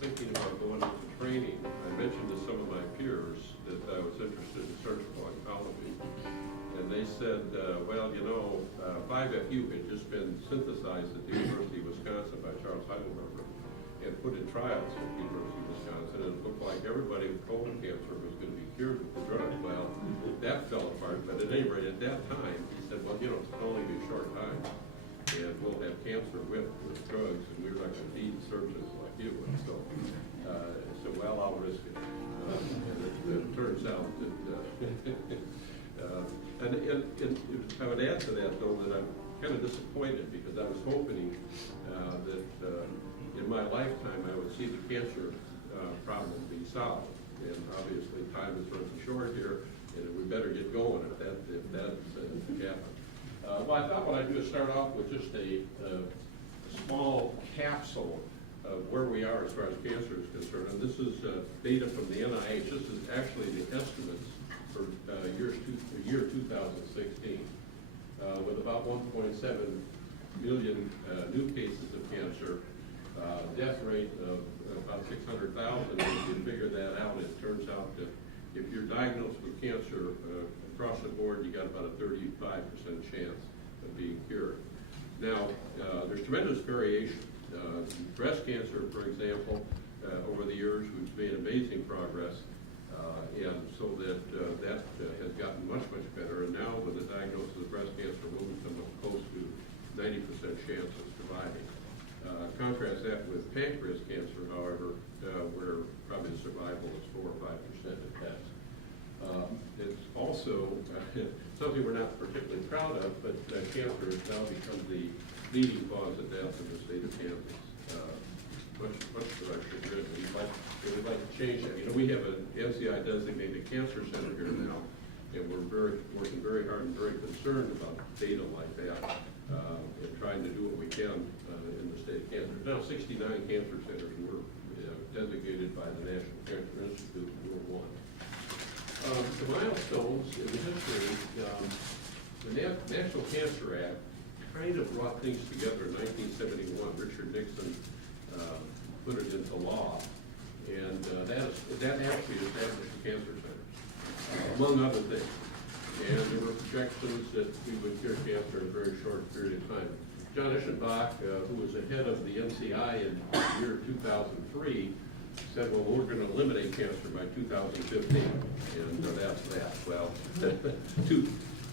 thinking about going into training, I mentioned to some of my peers that I was interested in surgical oncology. And they said, well, you know, 5FU had just been synthesized at the University of Wisconsin by Charles Eisenhower and put in trials at the University of Wisconsin, and it looked like everybody with colon cancer was going to be cured with the drug. Well, that fell apart, but at any rate, at that time, he said, well, you know, it's only be a short time, and we'll have cancer with drugs, and we're not going to need surgeons like you. And so, well, I'll risk it. And it turns out that, and I would add to that, though, that I'm kind of disappointed because I was hoping that in my lifetime I would see the cancer problem be solved. And obviously time is running short here, and we better get going if that's happened. Well, I thought what I'd do is start off with just a small capsule of where we are as far as cancer is concerned. And this is data from the NIH. This is actually the estimates for year 2016, with about 1.7 million new cases of cancer, death rate of about 600,000. If you figure that out, it turns out that if you're diagnosed with cancer across the board, you got about a 35% chance of being cured. Now, there's tremendous variation. Breast cancer, for example, over the years, we've made amazing progress. And so that has gotten much, much better. And now with the diagnosis of breast cancer, we'll become close to 90% chance of surviving. Contrast that with pancreas cancer, however, where probably the survival is 4 or 5% at best. It's also something we're not particularly proud of, but cancer has now become the leading cause of death in the state of Kansas. Much to our chagrin. We'd like to change that. You know, we have an NCI designated cancer center here now, and we're working very hard and very concerned about data like that, and trying to do what we can in the state of Kansas. Now 69 cancer centers, and we're designated by the National Cancer Institute, and we're one. The milestones in the history, the National Cancer Act kind of brought things together in 1971. Richard Nixon put it into law, and that actually established the cancer centers, among other things. And there were projections that we would cure cancer in a very short period of time. John Eschenbach, who was the head of the NCI in the year 2003, said, well, we're going to eliminate cancer by 2015, and that's that. Well,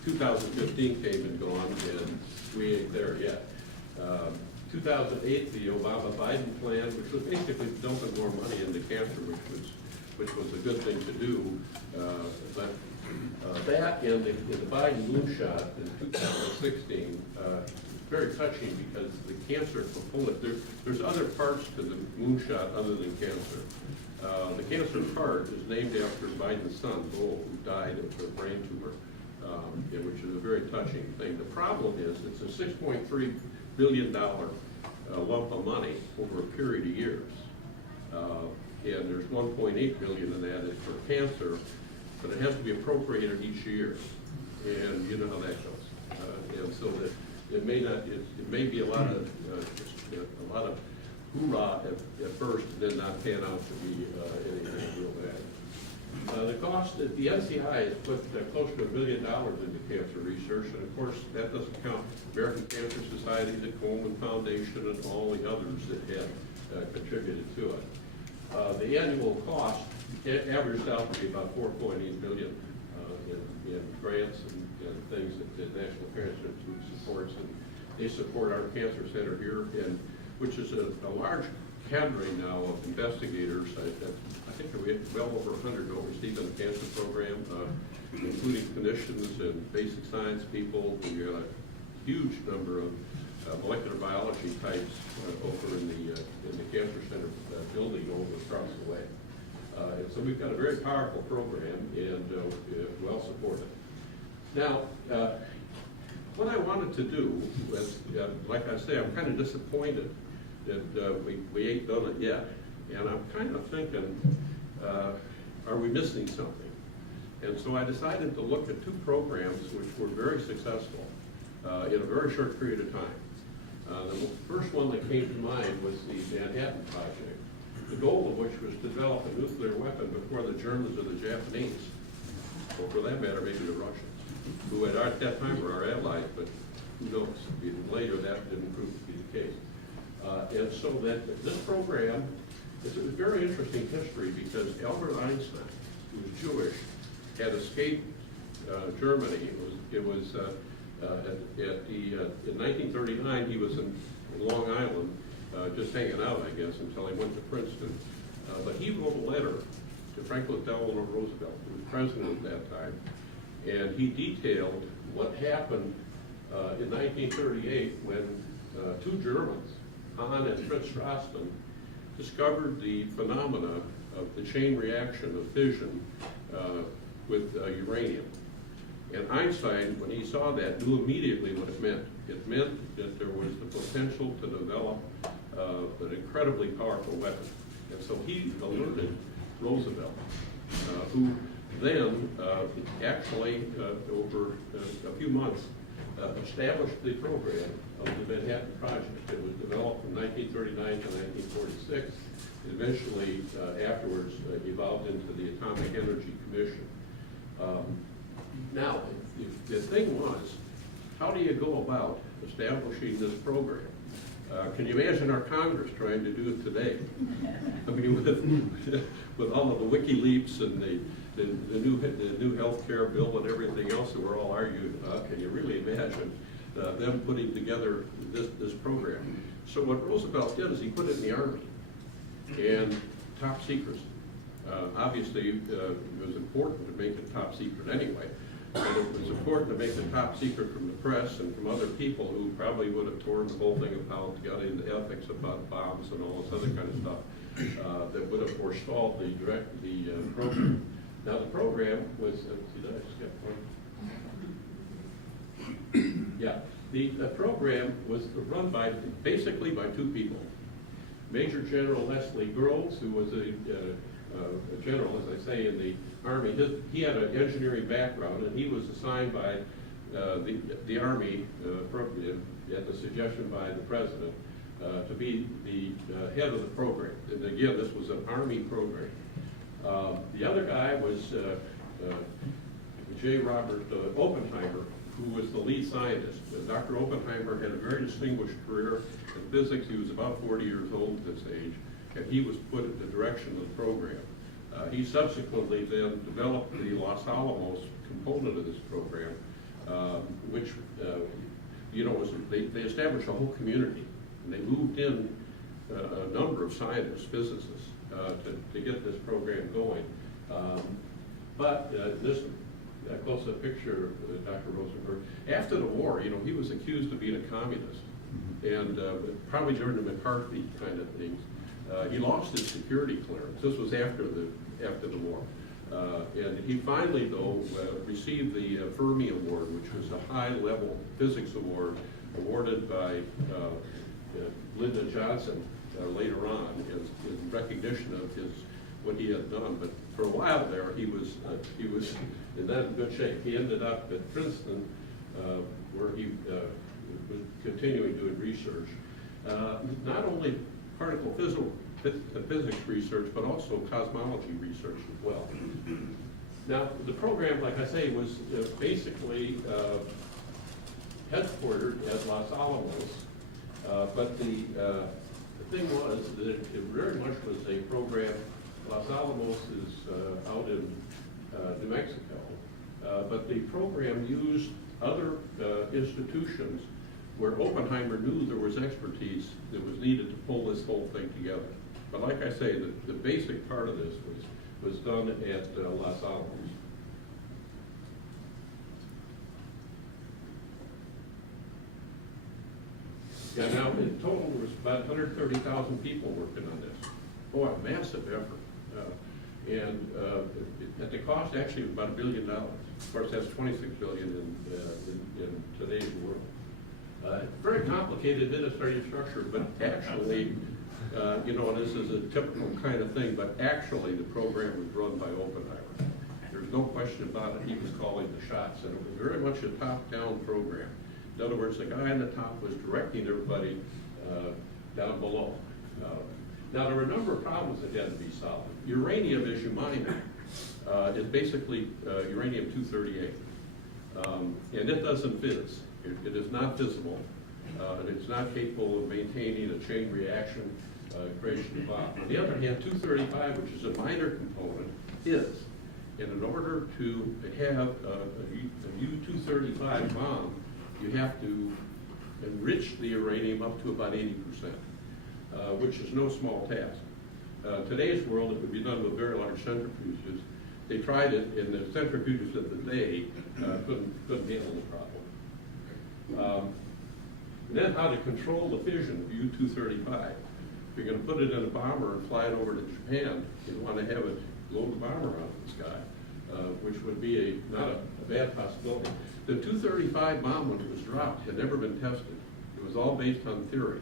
2015 came and gone, and we ain't there yet. 2008, the Obama-Biden plan, which was basically dumping more money into cancer, which was a good thing to do, but that and the Biden moonshot in 2016, very touching because the cancer component, there's other parts to the moonshot other than cancer. The cancer part is named after Biden's son, Jewell, who died of a brain tumor, which is a very touching thing. The problem is it's a $6.3 billion lump of money over a period of years. And there's 1.8 billion in that is for cancer, but it has to be appropriated each year. And you know how that goes. And so that it may not, it may be a lot of hoorah at first, and then not pan out to be anything real bad. The cost, the NCI has put close to $1 billion into cancer research, and of course that doesn't count American Cancer Society, the Coleman Foundation, and all the others that have contributed to it. The annual cost averaged out to be about $4.8 billion in grants and things that the National Cancer Institute supports, and they support our cancer center here, and which is a large cadre now of investigators. I think we have well over 100 overseas in the cancer program, including clinicians and basic science people. We got a huge number of molecular biology types over in the cancer center building over across the way. And so we've got a very powerful program and well supported. Now, what I wanted to do was, like I say, I'm kind of disappointed that we ain't done it yet. And I'm kind of thinking, are we missing something? And so I decided to look at two programs which were very successful in a very short period of time. The first one that came to mind was the Manhattan Project. the goal of which was to develop a nuclear weapon before the Germans or the Japanese, or for that matter, maybe the Russians, who at that time were our allies, but who knows? Later that didn't prove to be the case. And so that this program is a very interesting history because Albert Einstein, who was Jewish, had escaped Germany. In 1939, he was in Long Island, just hanging out, I guess, until he went to Princeton. But he wrote a letter to Franklin Delano Roosevelt, who was president at that time, and he detailed what happened in 1938 when two Germans, Hahn and Fritz Strassmann, discovered the phenomena of the chain reaction of fission with uranium. And Einstein, when he saw that, knew immediately what it meant. It meant that there was the potential to develop an incredibly powerful weapon. And so he alerted Roosevelt, who then actually, over a few months, established the program of the Manhattan Project. It was developed from 1939 to 1946. It eventually, afterwards, evolved into the Atomic Energy Commission. Now, the thing was, how do you go about establishing this program? Can you imagine our Congress trying to do it today? I mean, with all of the WikiLeaks and the new health care bill and everything else that we're all arguing about, can you really imagine them putting together this program? So what Roosevelt did is he put it in the Army, and top secrecy. Obviously, it was important to make it top secret anyway, but it was important to make it top secret from the press and from other people who probably would have torn the whole thing apart, got into ethics about bombs and all this other kind of stuff that would have forestalled the program. Now the program was, did I skip one? Yeah, the program was run basically by two people. Major General Leslie Groves, who was a general, as I say, in the Army. He had an engineering background, and he was assigned by the Army, at the suggestion by the President, to be the head of the program. And again, this was an Army program. The other guy was J. Robert Oppenheimer, who was the lead scientist. Dr. Oppenheimer had a very distinguished career in physics. He was about 40 years old at this age, and he was put in the direction of the program. He subsequently then developed the Los Alamos component of this program, which, they established a whole community, and they moved in a number of scientists, physicists, to get this program going. This close-up picture of Dr. Rosenberg, after the war, he was accused of being a communist, and probably during the McCarthy kind of things, he lost his security clearance. This was after the war. And he finally, though, received the Fermi Award, which was a high-level physics award awarded by Lyndon Johnson later on in recognition of what he had done. But for a while there, he was in that good shape. He ended up at Princeton, where he was continuing doing research, not only particle physics research, but also cosmology research as well. Now, the program, like I say, was basically headquartered at Los Alamos, but the thing was that it very much was a program. Los Alamos is out in New Mexico, but the program used other institutions where Oppenheimer knew there was expertise that was needed to pull this whole thing together. But like I say, the basic part of this was done at Los Alamos. Yeah, now in total there was about 130,000 people working on this. Boy, a massive effort. At the cost actually of about $1 billion. Of course, that's $26 billion in today's world. Very complicated administrative structure, but actually, this is a typical kind of thing, but actually the program was run by Oppenheimer. There's no question about it. He was calling the shots, and it was very much a top-down program. In other words, the guy on the top was directing everybody down below. Now, there were a number of problems that had to be solved. Uranium, as you mine it, is basically uranium-238. And it doesn't fizz. It is not fissible. It's not capable of maintaining a chain reaction creation of bomb. On the other hand, 235, which is a minor component, is. And in order to have a U-235 bomb, you have to enrich the uranium up to about 80%, which is no small task. Today's world, it would be done with very large centrifuges. They tried it, and the centrifuges of the day couldn't handle the problem. Then how to control the fission of U-235. If you're going to put it in a bomber and fly it over to Japan, you want to have it blow the bomber out of the sky, which would be not a bad possibility. The 235 bomb, when it was dropped, had never been tested. It was all based on theory.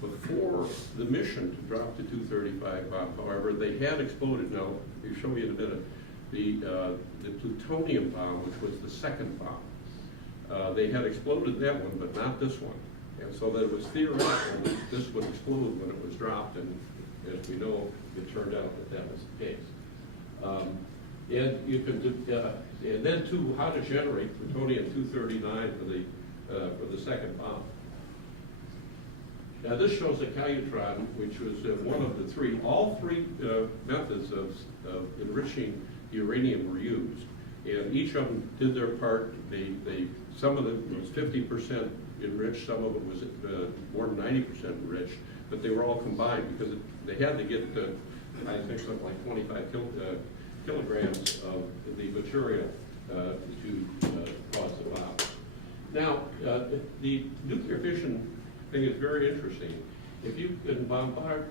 Before the mission to drop the 235 bomb, however, they had exploded. Now, I'll show you in a minute. The plutonium bomb, which was the second bomb, they had exploded that one, but not this one. And so that it was theoretical that this would explode when it was dropped, and as we know, it turned out that that was the case. And you can do, and then too, how to generate plutonium-239 for the second bomb. Now this shows a calutron, which was one of the three. All three methods of enriching uranium were used, and each of them did their part. Some of it was 50% enriched, some of it was more than 90% enriched, but they were all combined because they had to get, I think, something like 25 kilograms of the material to cause the bomb. Now, the nuclear fission thing is very interesting. If you can bombard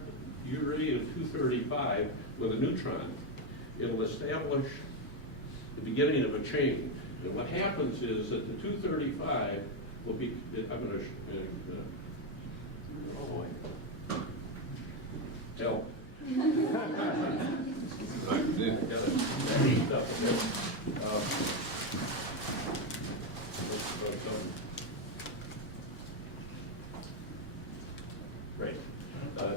uranium-235 with a neutron, it'll establish the beginning of a chain. And what happens is that the 235 will be, I'm going to, help. Great.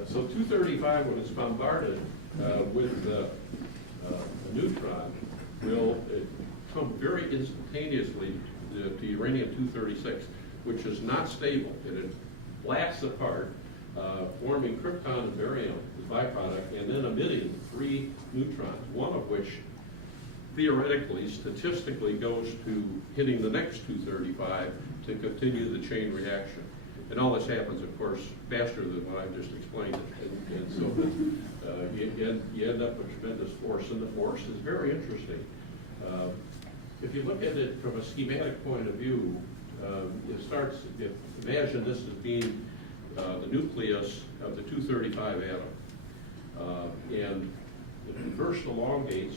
So 235, when it's bombarded with a neutron, will come very instantaneously to uranium-236, which is not stable, and it blasts apart, forming krypton and barium as byproduct, and then emitting 3 neutrons, one of which theoretically, statistically, goes to hitting the next 235 to continue the chain reaction. And all this happens, of course, faster than what I just explained. And so you end up with tremendous force. And the force is very interesting. If you look at it from a schematic point of view, it starts, imagine this as being the nucleus of the 235 atom. And it first elongates,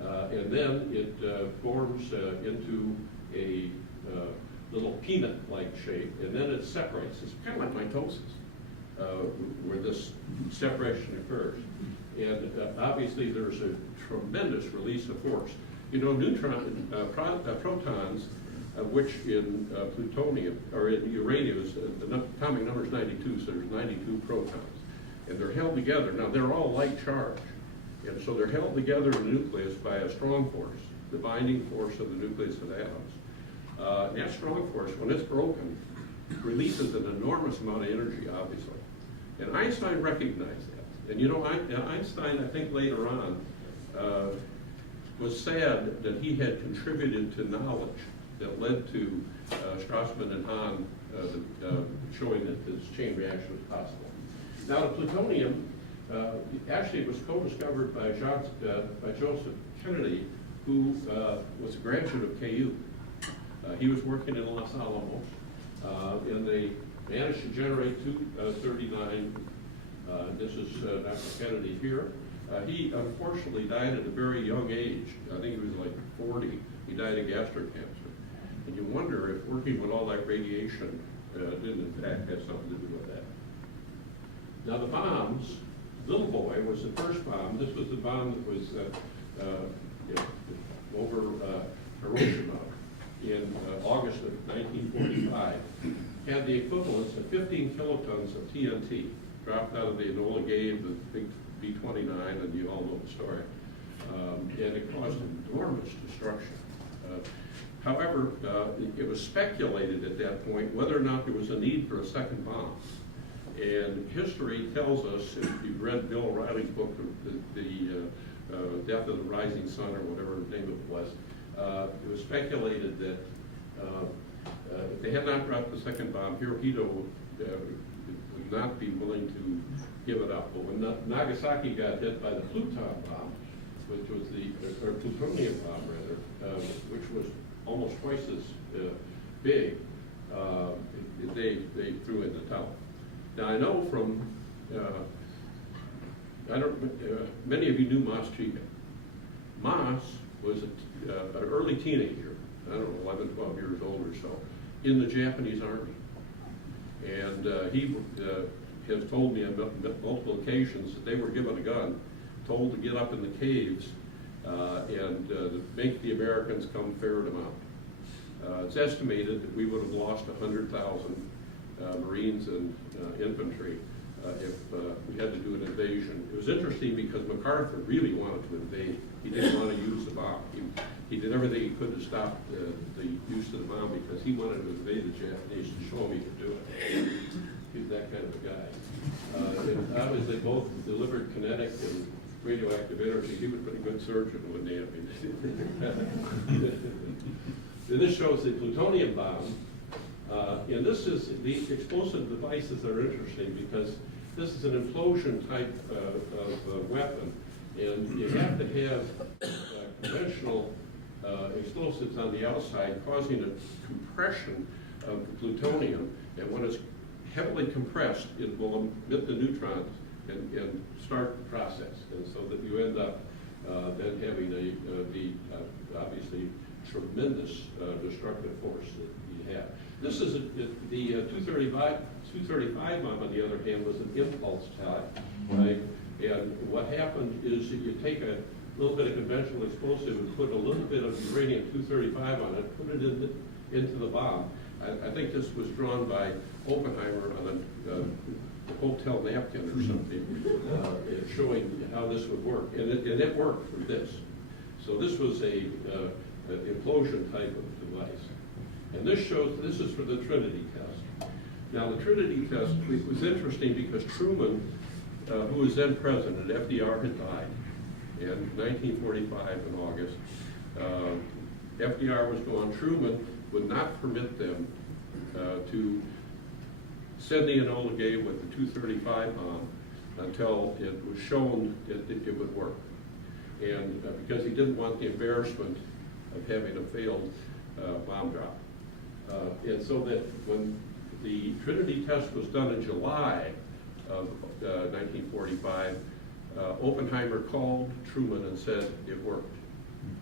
and then it forms into a little peanut-like shape, and then it separates. It's kind of like mitosis, where this separation occurs. And obviously there's a tremendous release of force. You know, protons, which in plutonium, or in uranium, the atomic number is 92, so there's 92 protons. And they're held together. Now, they're all light charged. And so they're held together in the nucleus by a strong force, the binding force of the nucleus of atoms. That strong force, when it's broken, releases an enormous amount of energy, obviously. And Einstein recognized that. And you know, Einstein, I think later on, was sad that he had contributed to knowledge that led to Strassman and Hahn showing that this chain reaction was possible. Now, the plutonium, actually it was co-discovered by Joseph Trinity, who was a graduate of KU. He was working in Los Alamos, and they managed to generate 239. This is Dr. Kennedy here. He unfortunately died at a very young age. I think he was like 40. He died of gastric cancer. And you wonder if working with all that radiation didn't in fact have something to do with that. Now the bombs, Little Boy was the first bomb. This was the bomb that was over Hiroshima in August of 1945. had the equivalence of 15 kilotons of TNT dropped out of the Enola Gay, the big B-29, and you all know the story. And it caused enormous destruction. However, it was speculated at that point whether or not there was a need for a second bomb. And history tells us, if you've read Bill O'Reilly's book, the Death of the Rising Sun, or whatever the name it was speculated that if they had not dropped the second bomb, Hirohito would not be willing to give it up. But when Nagasaki got hit by the Pluton bomb, which was or plutonium bomb rather, which was almost twice as big, they threw in the towel. Now I know from, many of you knew Mas Chica. Mas was an early teenager, I don't know, 11, 12 years old or so, in the Japanese Army. And he has told me on multiple occasions that they were given a gun, told to get up in the caves and make the Americans come ferret them out. It's estimated that we would have lost 100,000 Marines and infantry if we had to do an invasion. It was interesting because MacArthur really wanted to invade. He didn't want to use the bomb. He did everything he could to stop the use of the bomb because he wanted to invade the Japanese to show them he could do it. He's that kind of a guy. And obviously both delivered kinetic and radioactive energy. He was a pretty good surgeon, wouldn't he? I mean, this shows the plutonium bomb. And this is, these explosive devices are interesting because this is an implosion type of weapon. And you have to have conventional explosives on the outside causing a compression of the plutonium. And when it's heavily compressed, it will emit the neutrons and start the process. And so that you end up then having the obviously tremendous destructive force that you have. This is the 235 bomb, on the other hand, was an impulse type, right? And what happened is that you take a little bit of conventional explosive and put a little bit of uranium-235 on it, put it into the bomb. I think this was drawn by Oppenheimer on a hotel napkin or something, showing how this would work. And it worked for this. So this was an implosion type of device. And this shows, this is for the Trinity test. Now the Trinity test was interesting because Truman, who was then president, FDR had died in 1945 in August. FDR was gone. Truman would not permit them to send the Enola Gay with the 235 bomb until it was shown that it would work. And because he didn't want the embarrassment of having a failed bomb drop. And so that when the Trinity test was done in July of 1945, Oppenheimer called Truman and said it worked.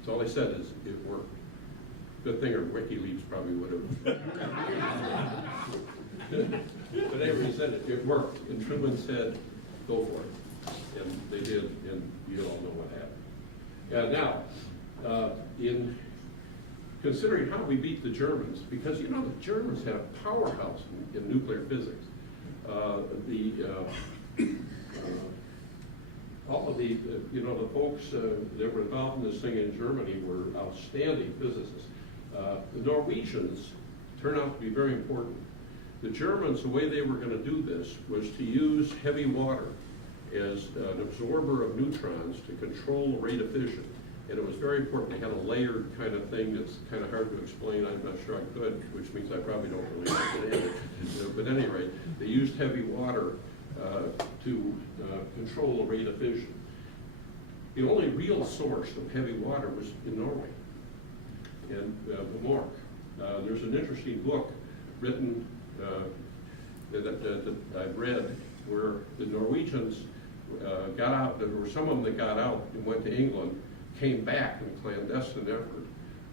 So all he said is it worked. Good thing our WikiLeaks probably would have. But anyway, he said it worked. And Truman said, go for it. And they did, and you all know what happened. Now, in considering how we beat the Germans, because you know the Germans had a powerhouse in nuclear physics. All of the the folks that were involved in this thing in Germany were outstanding physicists. The Norwegians turned out to be very important. The Germans, the way they were going to do this was to use heavy water as an absorber of neutrons to control the rate of fission. And it was very important. They had a layered kind of thing that's kind of hard to explain. I'm not sure I could, which means I probably don't really understand it. But at any rate, they used heavy water to control the rate of fission. The only real source of heavy water was in Norway, in Mork. There's an interesting book written that I've read where the Norwegians got out. There were some of them that got out and went to England, came back in a clandestine effort,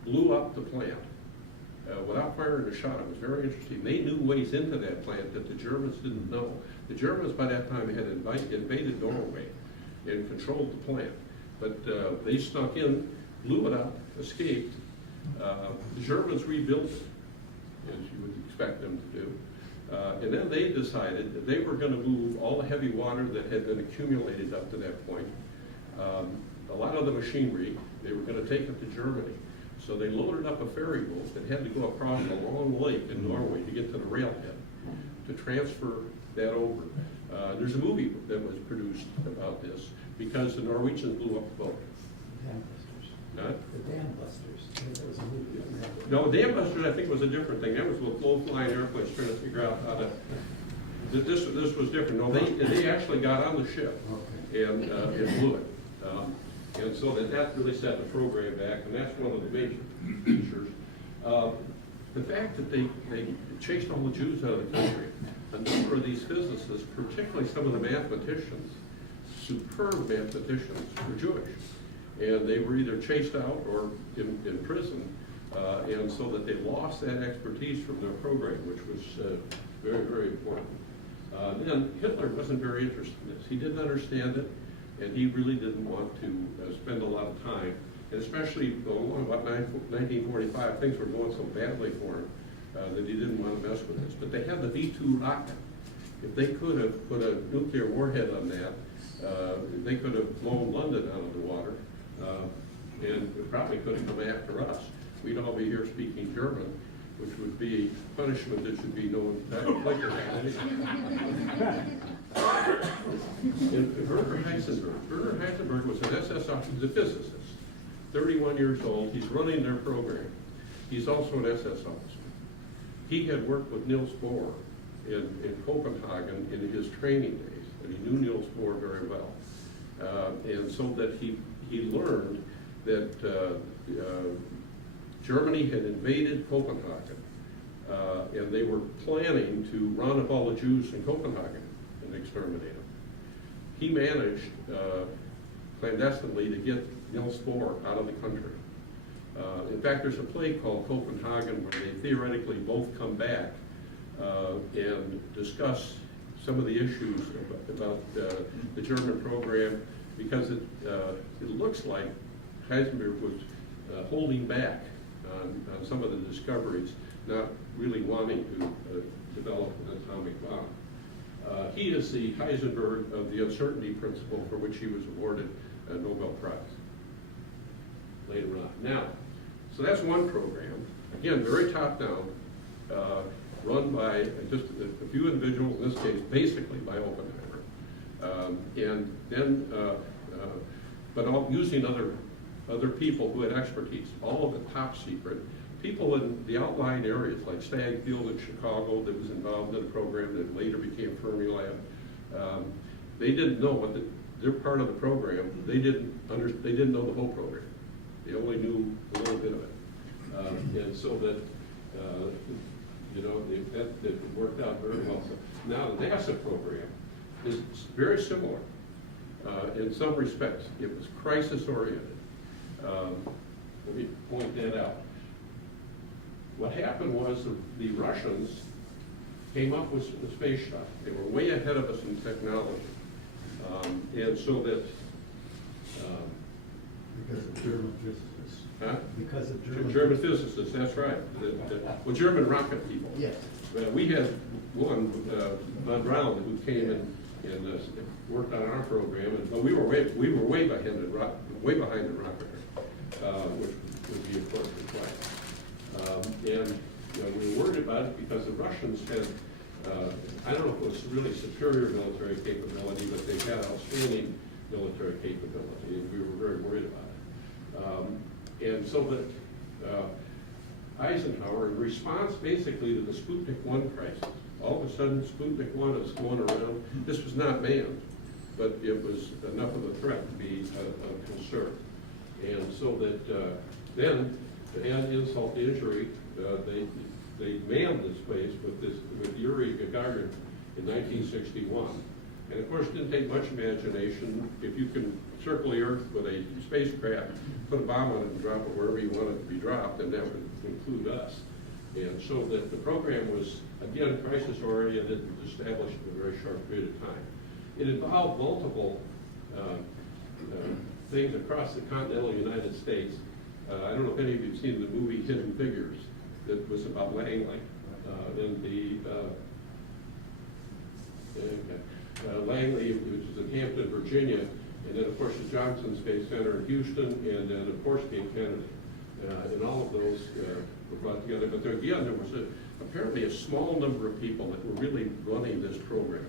blew up the plant without firing a shot. It was very interesting. They knew ways into that plant that the Germans didn't know. The Germans by that time had invaded Norway and controlled the plant. But they snuck in, blew it up, escaped. The Germans rebuilt it, as you would expect them to do. And then they decided that they were going to move all the heavy water that had been accumulated up to that point. A lot of the machinery, they were going to take it to Germany. So they loaded up a ferry boat that had to go across a long lake in Norway to get to the railhead to transfer that over. There's a movie that was produced about this because the Norwegians blew up the boat. Dam Busters. Huh? The Dam Busters. That was a movie. No, Dam Busters I think was a different thing. That was with low-flying airplanes trying to figure out how to. This was different. No, they actually got on the ship and it blew it. And so that really set the program back, and that's one of the major features. The fact that they chased all the Jews out of the country, a number of these physicists, particularly some of the mathematicians, superb mathematicians, were Jewish. And they were either chased out or in prison, and so that they lost that expertise from their program, which was very, very important. Then Hitler wasn't very interested in this. He didn't understand it, and he really didn't want to spend a lot of time, and especially along about 1945, things were going so badly for him that he didn't want to mess with this. But they had the V-2 rocket. If they could have put a nuclear warhead on that, they could have blown London out of the water, and it probably could have come after us. We'd all be here speaking German, which would be punishment that should be known that inflicted on anyone. And Werner Heisenberg was an SS officer, he's a physicist, 31 years old, he's running their program. He's also an SS officer. He had worked with Niels Bohr in Copenhagen in his training days, and he knew Niels Bohr very well. And so that he learned that Germany had invaded Copenhagen, and they were planning to round up all the Jews in Copenhagen and exterminate them. He managed clandestinely to get Niels Bohr out of the country. In fact, there's a play called Copenhagen where they theoretically both come back and discuss some of the issues about the German program, because it looks like Heisenberg was holding back on some of the discoveries, not really wanting to develop an atomic bomb. He is the Heisenberg of the uncertainty principle, for which he was awarded a Nobel Prize later on. Now, so that's one program, again, very top-down, run by just a few individuals, in this case, basically by Oppenheimer. And then, but all using other people who had expertise, all of it top secret. People in the outlying areas like Stagg Field in Chicago that was involved in a program that later became Fermilab. They didn't know what they're part of the program. They didn't know the whole program. They only knew a little bit of it, and so that that worked out very well. So now the NASA program is very similar in some respects. It was crisis oriented. Let me point that out. What happened was the Russians came up with the space shuttle. They were way ahead of us in technology. And so that... because of German physicists. Huh? Because of German physicists, that's right. Well, German rocket people. Yes. We had one, von Braun, who came in and worked on our program, but we were way behind the rocket, which would be, of course, required. And we were worried about it because the Russians had, I don't know if it was really superior military capability, but they had outstanding military capability, and we were very worried about it. And so that Eisenhower, in response basically to the Sputnik 1 crisis, all of a sudden Sputnik 1 is going around. This was not manned, but it was enough of a threat to be a concern. And so that then, to add insult to injury, they manned this place with Yuri Gagarin in 1961. And of course, it didn't take much imagination. If you can circle the Earth with a spacecraft, put a bomb on it and drop it wherever you want it to be dropped, and that would include us. And so that the program was, again, crisis-oriented and established in a very short period of time. It involved multiple things across the continental United States. I don't know if any of you have seen the movie Hidden Figures that was about Langley. And Langley, which is in Hampton, Virginia, and then, of course, the Johnson Space Center in Houston, and then, of course, Cape Kennedy. And all of those were brought together. But there, again, there was apparently a small number of people that were really running this program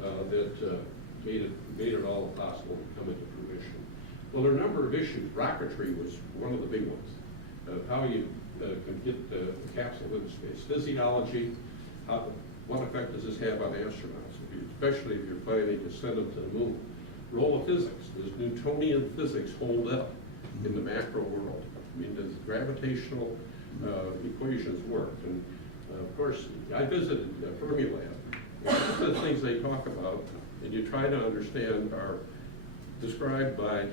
that made it all possible to come into fruition. Well, there are a number of issues. Rocketry was one of the big ones. How you can get the capsule into space. Physiology, what effect does this have on astronauts, especially if you're planning to send them to the moon? Role of physics. Does Newtonian physics hold up in the macro world? I mean, does gravitational equations work? And of course, I visited Fermilab. Most of the things they talk about, and you try to understand, are described by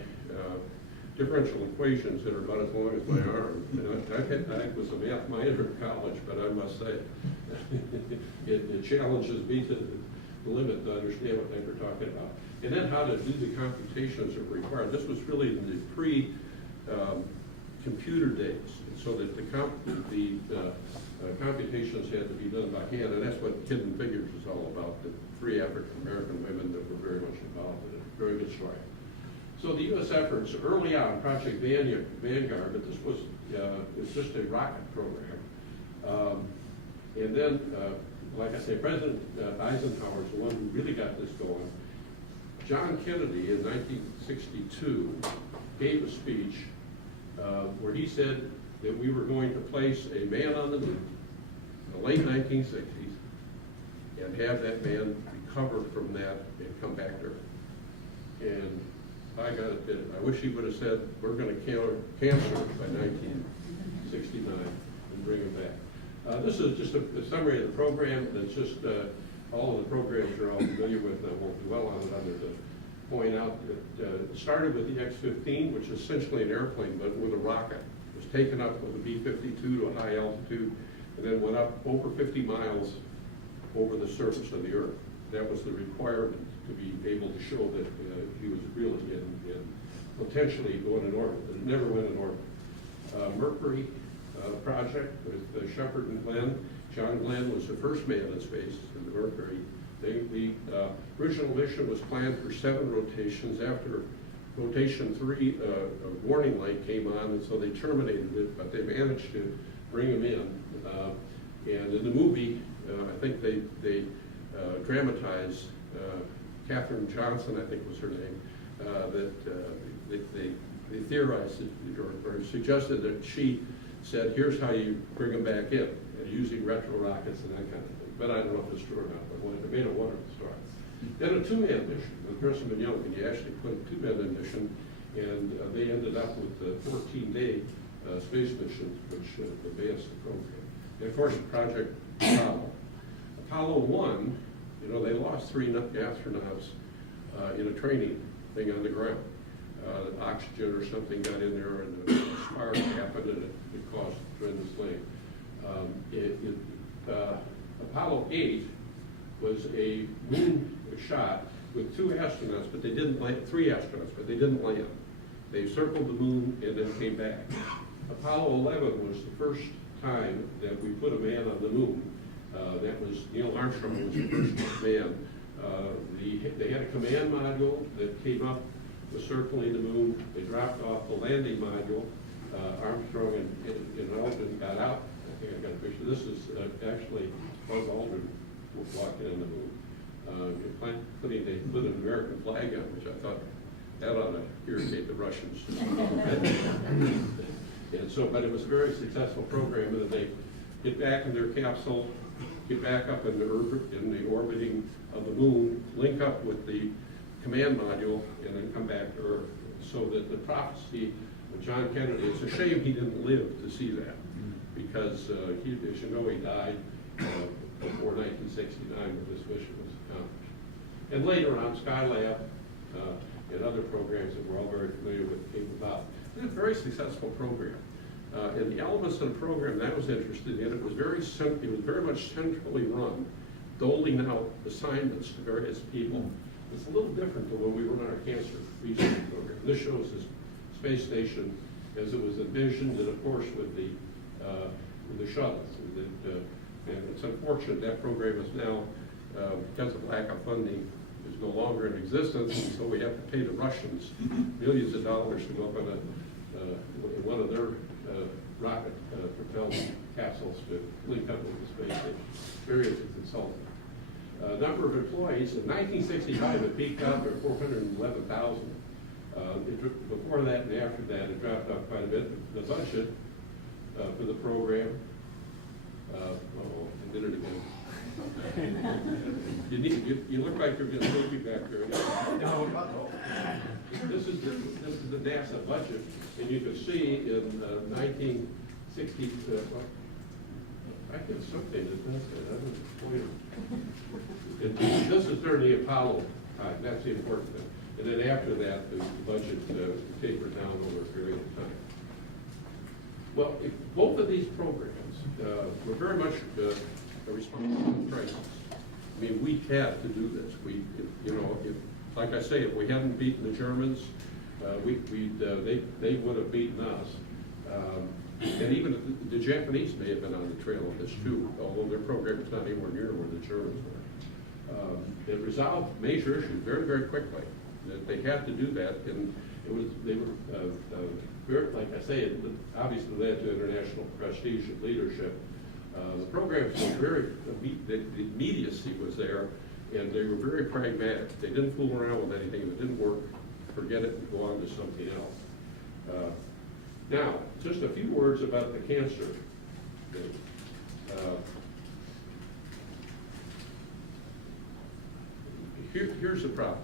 differential equations that are about as long as my arm. I was a math minor in college, but I must say, it challenges me to the limit to understand what they were talking about. And then how to do the computations that were required. This was really in the pre-computer days, and so that the computations had to be done by hand, and that's what Hidden Figures was all about, the 3 African-American women that were very much involved in it. Very good story. So the U.S. efforts early on, Project Vanguard, but this was it's just a rocket program. And then, like I say, President Eisenhower is the one who really got this going. John Kennedy in 1962 gave a speech where he said that we were going to place a man on the moon in the late 1960s and have that man recover from that and come back to Earth. And I got it did. I wish he would have said, we're going to kill cancer by 1969 and bring him back. This is just a summary of the program. That's just all of the programs you're all familiar with. I won't dwell on it other than point out that it started with the X-15, which is essentially an airplane, but with a rocket. It was taken up with a B-52 to a high altitude, and then went up over 50 miles over the surface of the Earth. That was the requirement to be able to show that he was really in potentially going in orbit, but it never went in orbit. Mercury project with Shepard and Glenn. John Glenn was the first man in space in the Mercury. The original mission was planned for 7 rotations. After rotation 3, a warning light came on, and so they terminated it, but they managed to bring him in. And in the movie, I think they dramatized Katherine Johnson, I think was her name, that they theorized or suggested that she said, here's how you bring them back in, using retro rockets and that kind of thing. But I don't know if it's true or not, but it made a wonderful story. Then a 2-man mission with Grissom and Young, and you actually put a 2-man in mission, and they ended up with the 14-day space mission, which advanced the program. And of course, Project Apollo. Apollo 1, you know, they lost 3 astronauts in a training thing on the ground. Oxygen or something got in there, and a spark happened, and it caused tremendous flame. Apollo 8 was a moon shot with 2 astronauts, but they didn't land, 3 astronauts, but they didn't land. They circled the moon and then came back. Apollo 11 was the first time that we put a man on the moon. That was Neil Armstrong was the first man. They had a command module that came up, was circling the moon. They dropped off the landing module. Armstrong and Aldrin got out. I think I got a picture. This is actually Buzz Aldrin walking on the moon. They put an American flag on, which I thought that ought to irritate the Russians. And so, but it was a very successful program, and then they get back in their capsule, get back up in the orbiting of the moon, link up with the command module, and then come back to Earth. So that the prophecy of John Kennedy, it's a shame he didn't live to see that, because as you know, he died before 1969 when this mission was accomplished. And later on, Skylab and other programs that we're all very familiar with came about. It was a very successful program. And the elements of the program that I was interested in, it was very much centrally run, doling out assignments to various people. It's a little different than when we run our cancer research program. This shows this space station as it was envisioned, and of course with the shuttle. And it's unfortunate that program is now, because of lack of funding, is no longer in existence, and so we have to pay the Russians millions of dollars to go up on one of their rocket propelled capsules to link up with the space station. Very insulting. Number of employees, in 1965 it peaked out at 411,000. Before that and after that it dropped off quite a bit. The budget for the program, I did it again. You look like you're getting sleepy back there. This is the NASA budget, and you can see in 1960. I get something that does that. I don't know. This is during the Apollo time. That's the important thing. And then after that, the budget tapered down over a period of time. Well, both of these programs were very much a response to the crisis. I mean, we had to do this. Like I say, if we hadn't beaten the Germans, they would have beaten us. And even the Japanese may have been on the trail of this too, although their program is not anywhere near where the Germans were. It resolved major issues very, very quickly. That they had to do that, and they were very, like I say, it obviously led to international prestige and leadership. The programs were very, the immediacy was there, and they were very pragmatic. They didn't fool around with anything. If it didn't work, forget it and go on to something else. Now, just a few words about the cancer thing. Here's the problem.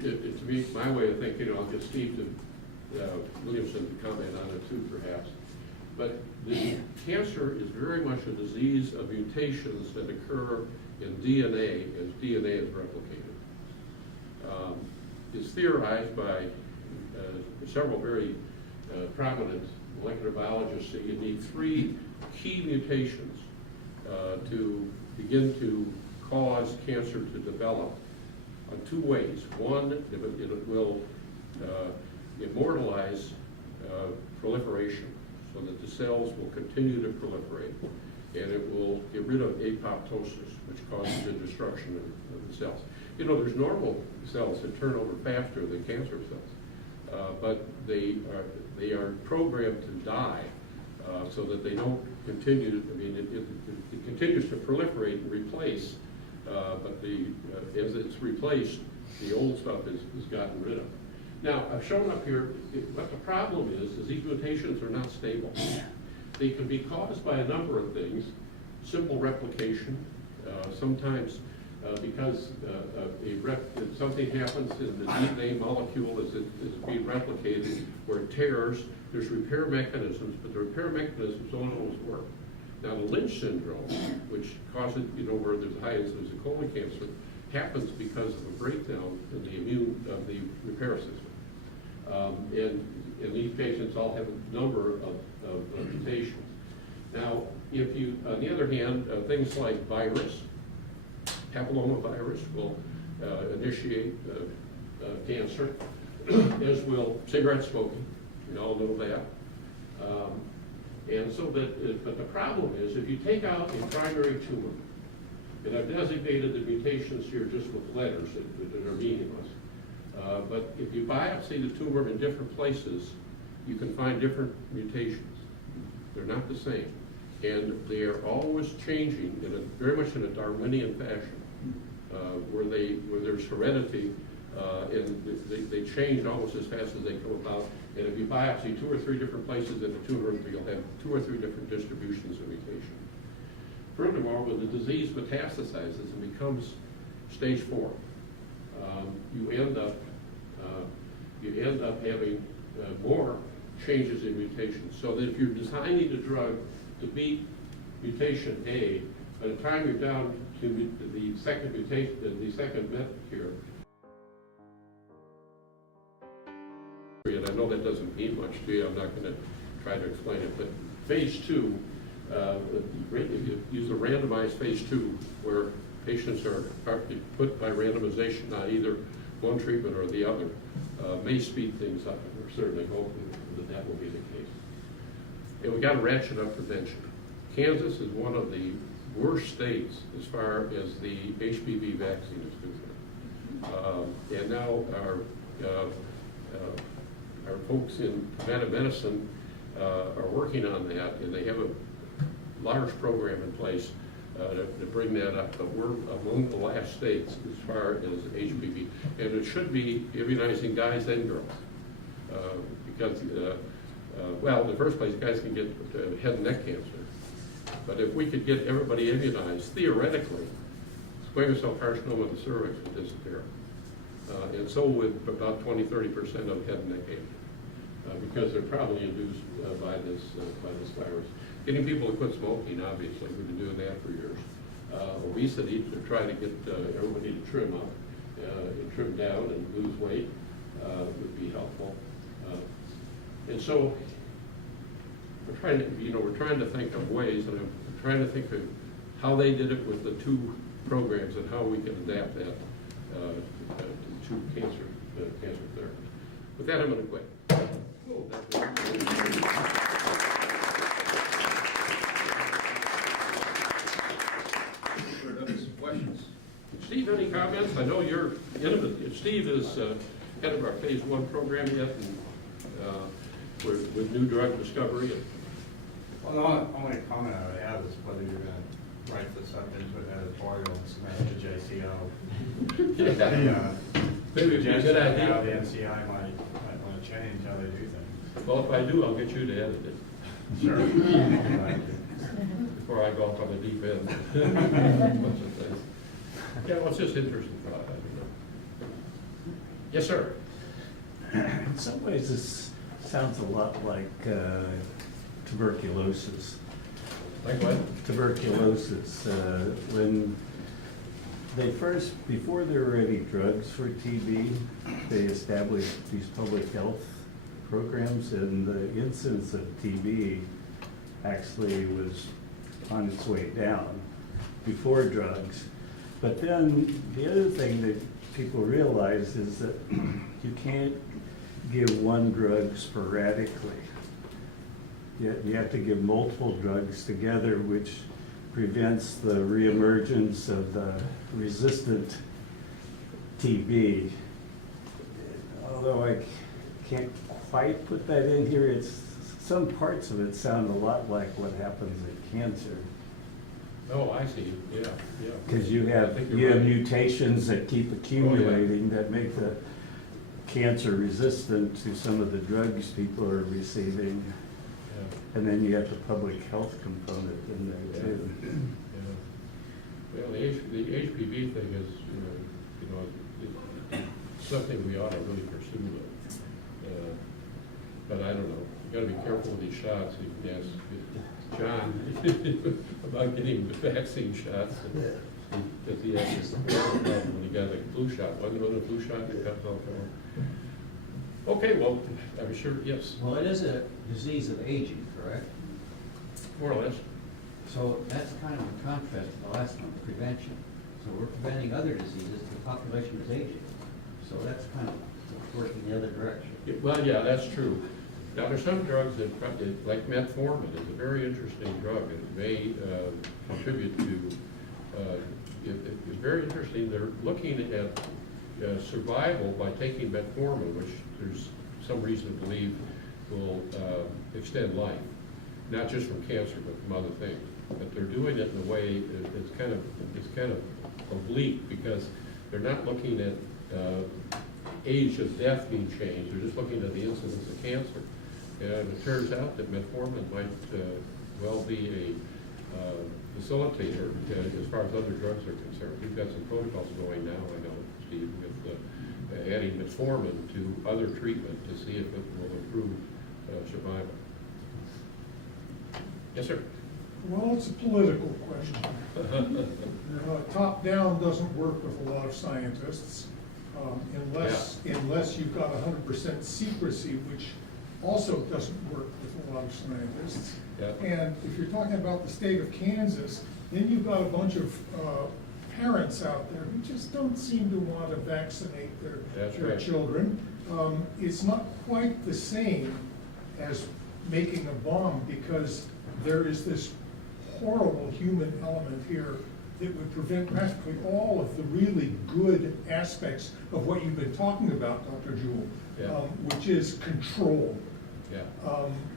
To me, my way of thinking, I'll get Steve Williamson to comment on it too, perhaps. But the cancer is very much a disease of mutations that occur in DNA as DNA is replicated. It's theorized by several very prominent molecular biologists that you need 3 key mutations to begin to cause cancer to develop in 2 ways. One, it will immortalize proliferation so that the cells will continue to proliferate, and it will get rid of apoptosis, which causes the destruction of the cells. There's normal cells that turn over faster than cancer cells, but they are programmed to die so that they don't continue. It continues to proliferate and replace, but as it's replaced, the old stuff is gotten rid of. Now, I've shown up here what the problem is these mutations are not stable. They can be caused by a number of things. Simple replication, sometimes because something happens in the DNA molecule as it's being replicated where it tears. There's repair mechanisms, but the repair mechanisms don't always work. Now, the Lynch syndrome, which causes, where there's a high incidence of colon cancer, happens because of a breakdown in the repair system. And these patients all have a number of mutations. Now, on the other hand, things like virus, papillomavirus will initiate cancer, as will cigarette smoking. We all know that. But the problem is, if you take out a primary tumor, and I've designated the mutations here just with letters that are meaningless, but if you biopsy the tumor in different places, you can find different mutations. They're not the same. And they are always changing very much in a Darwinian fashion, where there's heredity, and they change almost as fast as they come about. And if you biopsy 2 or 3 different places in the tumor, you'll have 2 or 3 different distributions of mutation. Furthermore, when the disease metastasizes and becomes stage 4, you end up having more changes in mutations. So that if you're designing a drug to beat mutation A, by the time you're down to the second mutation, the second method here, and I know that doesn't mean much to you, I'm not going to try to explain it, but phase 2, you use a randomized phase 2 where patients are put by randomization on either one treatment or the other, may speed things up, and we're certainly hoping that will be the case. And we got to ratchet up prevention. Kansas is one of the worst states as far as the HPV vaccine is concerned. And now our folks in preventive medicine are working on that, and they have a large program in place to bring that up. But we're among the last states as far as HPV, and it should be immunizing guys and girls. Because, well, in the first place, guys can get head and neck cancer. But if we could get everybody immunized, theoretically, squamous cell carcinoma of the cervix would disappear. And so would about 20–30% of head and neck cancer, because they're probably induced by this virus. Getting people to quit smoking, obviously, we've been doing that for years. Obesity, to try to get everybody to trim up, and trim down and lose weight would be helpful. And so we're trying to think of ways, and I'm trying to think of how they did it with the two programs and how we can adapt that to cancer therapy. With that, I'm going to quit. Questions? Steve, any comments? I know you're intimate. Steve is head of our phase 1 program yet, and with new drug discovery. Well, the only comment I would have is whether you're going to write this up into an editorial and submit it to JCO. Maybe it'd be a good idea. How the NCI might want to change how they do things. Well, if I do, I'll get you to edit it. Sure. Thank you. Before I go off on the deep end. Bunch of things. Yeah, well, it's just interesting thought. Yes, sir. In some ways, this sounds a lot like tuberculosis. Like what? Tuberculosis. When they first, before there were any drugs for TB, they established these public health programs, and the incidence of TB actually was on its way down before drugs. But then the other thing that people realize is that you can't give one drug sporadically. You have to give multiple drugs together, which prevents the reemergence of the resistant TB. Although I can't quite put that in here, some parts of it sound a lot like what happens in cancer. Oh, I see. Yeah. Because you have mutations that keep accumulating that make the cancer resistant to some of the drugs people are receiving. And then you have the public health component in there too. Yeah. Well, the HPV thing is, it's something we ought to really pursue. But I don't know. You got to be careful with these shots. You can ask John about getting the vaccine shots. Because he had this problem when he got a flu shot. Wasn't it a flu shot? He got it all going. Okay, well, I'm sure, yes. Well, it is a disease of aging, correct? More or less. So that's kind of a contrast to the last one, prevention. So we're preventing other diseases, the population is aging. So that's kind of working the other direction. Well, yeah, that's true. Now, there's some drugs that, like metformin, is a very interesting drug. It may contribute to, it's very interesting. They're looking at survival by taking metformin, which there's some reason to believe will extend life, not just from cancer, but from other things. But they're doing it in a way it's kind of oblique, because they're not looking at age of death being changed. They're just looking at the incidence of cancer. And it turns out that metformin might well be a facilitator as far as other drugs are concerned. We've got some protocols going now, I know, Steve, with adding metformin to other treatment to see if it will improve survival. Yes, sir. Well, it's a political question. Top-down doesn't work with a lot of scientists, unless you've got 100% secrecy, which also doesn't work with a lot of scientists. Yeah. And if you're talking about the state of Kansas, then you've got a bunch of parents out there who just don't seem to want to vaccinate their children. It's not quite the same as making a bomb, because there is this horrible human element here that would prevent practically all of the really good aspects of what you've been talking about, Dr. Jewell, Yeah. which is control. Yeah.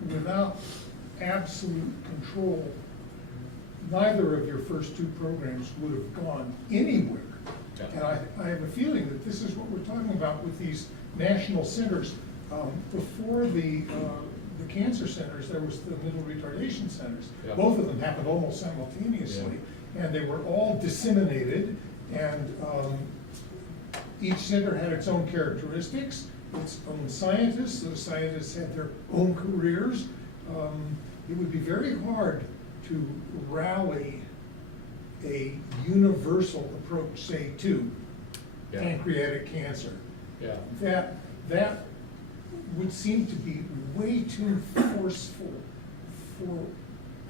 Without absolute control, neither of your first two programs would have gone anywhere. Yeah. And I have a feeling that this is what we're talking about with these national centers. Before the cancer centers, there was the mental retardation centers. Yeah. Both of them happened almost simultaneously, and they were all disseminated, and each center had its own characteristics, its own scientists. Those scientists had their own careers. It would be very hard to rally a universal approach, say, to Yeah. pancreatic cancer. Yeah. That would seem to be way too forceful for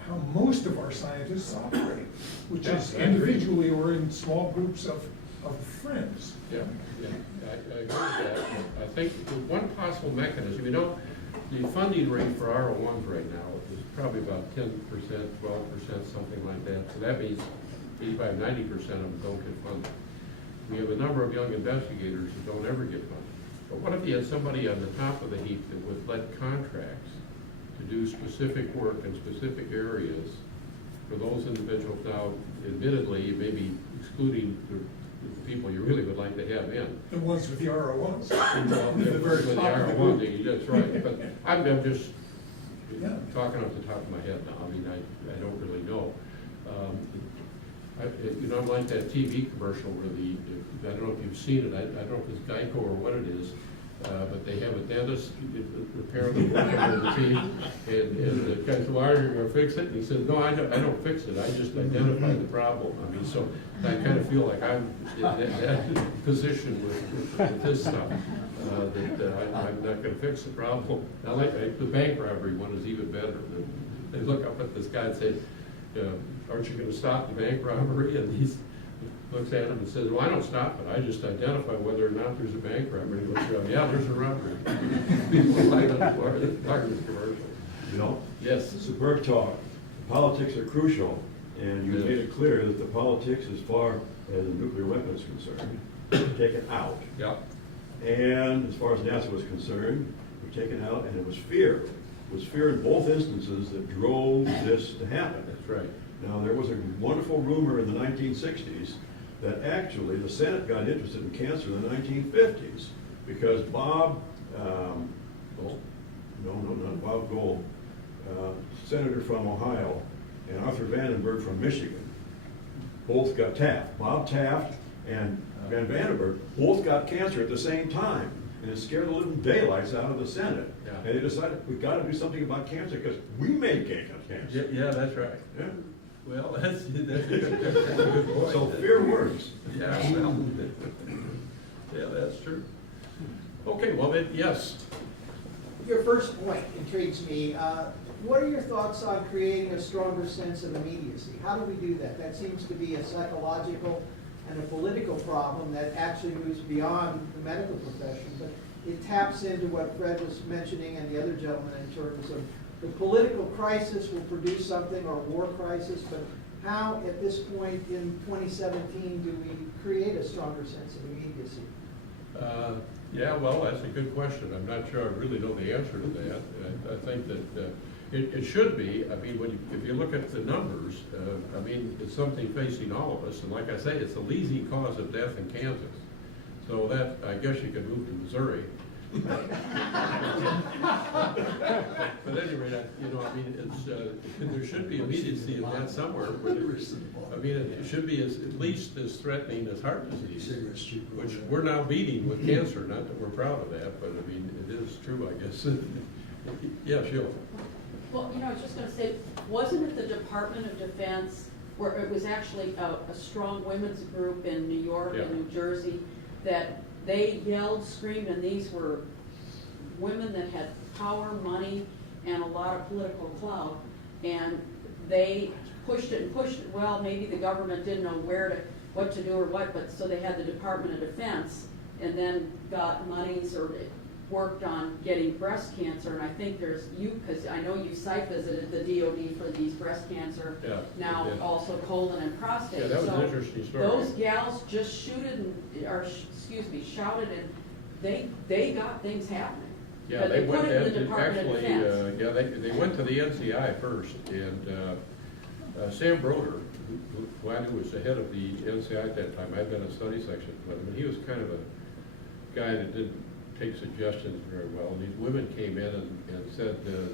how most of our scientists operate, which Yeah, is I agree. individually or in small groups of friends. Yeah, yeah, I agree with that. I think one possible mechanism, the funding rate for R01s right now is probably about 10%, 12%, something like that. So that means 85, 90% of them don't get funded. We have a number of young investigators who don't ever get funded. But what if you had somebody on the top of the heap that would let contracts to do specific work in specific areas for those individuals? Now, admittedly, maybe excluding the people you really would like to have in. The ones with the RO1s. Well, The very with the top of the R1, group. that's right, but I'm just Yeah. talking off the top of my head now, I mean, I don't really know. I'm like that TV commercial where I don't know if you've seen it, I don't know if it's Geico or what it is, but they have a dentist, the pair of them working on the team, and the guy said, well, are you gonna fix it? And he said, no, I don't fix it, I just identify the problem. I mean, so I kind of feel like I'm in that position with this stuff, that I'm not gonna fix the problem. I like the bank robbery one is even better. They look up at this guy and say, aren't you gonna stop the bank robbery? And he looks at him and says, well, I don't stop it, I just identify whether or not there's a bank robbery. He looks around, yeah, there's a robbery. People like this commercial. You know, Yes. superb talk. Politics are crucial, and you Yeah. made it clear that the politics, as far as the nuclear weapon is concerned, were taken out. Yeah. And as far as NASA was concerned, were taken out, and it was fear. It was fear in both instances that drove this to happen. That's right. Now, there was a wonderful rumor in the 1960s that actually the Senate got interested in cancer in the 1950s because Bob, not Bob Gold, Senator from Ohio, and Arthur Vandenberg from Michigan, both got Taft. Bob Taft and Van Vandenberg both got cancer at the same time, and it scared the living daylights out of the Senate. Yeah. And they decided, we've got to do something about cancer because we made cancer. Yeah, that's right. Yeah. Well, that's a good point. So fear works. Yeah, well, yeah, that's true. Okay, well, then, yes. Your first point intrigues me. What are your thoughts on creating a stronger sense of immediacy? How do we do that? That seems to be a psychological and a political problem that actually moves beyond the medical profession, but it taps into what Fred was mentioning and the other gentleman in terms of the political crisis will produce something, or war crisis, but how at this point in 2017 do we create a stronger sense of immediacy? Yeah, well, that's a good question. I'm not sure I really know the answer to that. I think that it should be. I mean, if you look at the numbers, I mean, it's something facing all of us. And like I say, it's the leading cause of death in Kansas. So that, I guess you could move to Missouri. But at any rate, I mean, it's, there should be immediacy of that somewhere. I mean, it should be at least as threatening as heart disease, which we're now beating with cancer. Not that we're proud of that, but I mean, it is true, I guess. Yeah, Sheila. Well, I was just gonna say, wasn't it the Department of Defense, where it was actually a strong women's group in New York and New Jersey, that they yelled, screamed, and these were women that had power, money, and a lot of political clout, and they pushed it and pushed it. Well, maybe the government didn't know what to do or what, but so they had the Department of Defense, and then got monies or worked on getting breast cancer, and I think there's because I know you site visited the DOD for these breast cancer, Yeah, now I did. also colon and prostate. Yeah, that was So an interesting story. those gals just shouted and they got things happening. Yeah, But they put went, it in the Department of actually, Defense. they went to the NCI first, and Sam Broder, who I knew was the head of the NCI at that time, I'd been in study section with him, and he was kind of a guy that didn't take suggestions very well. And these women came in and said that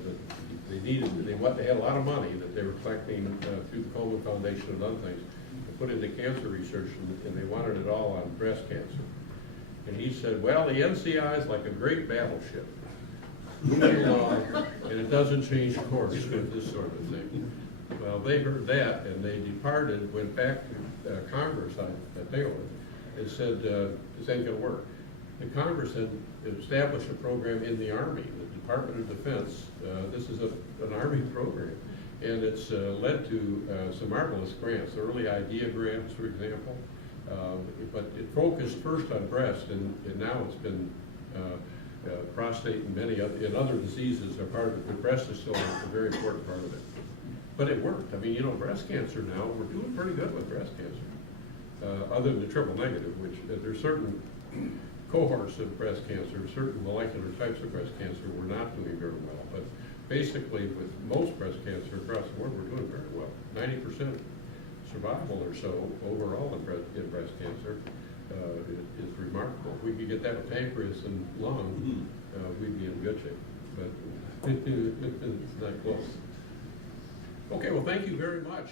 they had a lot of money that they were collecting through the Coleman Foundation and other things to put into cancer research, and they wanted it all on breast cancer. And he said, well, the NCI is like a great battleship, moving along, and it doesn't change course with this sort of thing. Well, they heard that, and they departed, went back to Congress, I think, and said, this ain't gonna work. The Congress had established a program in the Army, the Department of Defense. This is an Army program, and it's led to some marvelous grants, early idea grants, for example. But it focused first on breast, and now it's been prostate and many other diseases are part of it, but breast is still a very important part of it. But it worked. I mean, you know, breast cancer now, we're doing pretty good with breast cancer, other than the triple negative, which there's certain cohorts of breast cancer, certain molecular types of breast cancer, we're not doing very well. But basically, with most breast cancer across the board, we're doing very well. 90% survival or so overall in breast cancer is remarkable. If we could get that with pancreas and lung, we'd be in good shape. But it's not close. Okay, well, thank you very much.